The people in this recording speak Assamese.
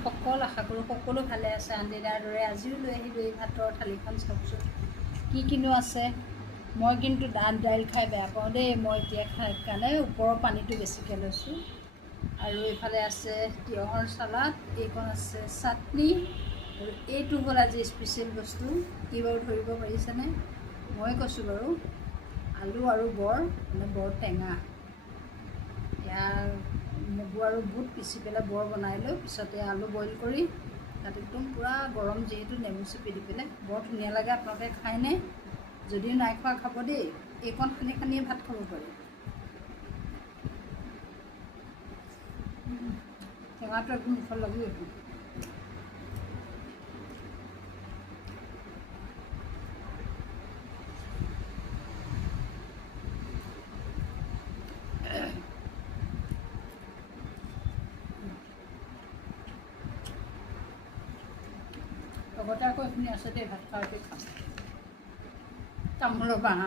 সকল আশা কৰোঁ সকলো ভালে আছে আনদিনাৰ দৰে আজিও লৈ আহিলোঁ এই ভাতৰ থালিখন চাওকচোন কি কিনো আছে। মই কিন্তু দাইল খাই বেয়া পাওঁ দেই। মই এতিয়া খাই কাৰণে ওপৰৰ পানীটো বেছিকৈ লৈছোঁ। আৰু এইফালে আছে তিয়ঁহৰ চালাড, এইকণ আছে চাটনি, আৰু এইটো হ'ল আজি স্পেচিয়েল বস্তু। কি বাৰু ধৰিব পাৰিছেনে? মই কৈছোঁ বাৰু আলু আৰু বৰ টেঙা। ইয়াৰ মগু আৰু বুট পিচি পেলাই বৰ বনাই লৈ পিছতে আলু বইল কৰি তাত একদম পূৰা গৰম যিহেতু নেমু চেপি দি পেলাই বৰ ধুনীয়া লাগে। আপোনালোকে খায়নে? যদিও নাই খোৱা খাব দেই। এইকণ সানি সানিয়ে ভাত খাব পাৰি। টেঙাটো একদম মুখত লাগি গৈছে। লগতে আকৌ এইখিনি আছে দেই, ভাত খাওঁতে খাম। তামোলৰ বাঁহ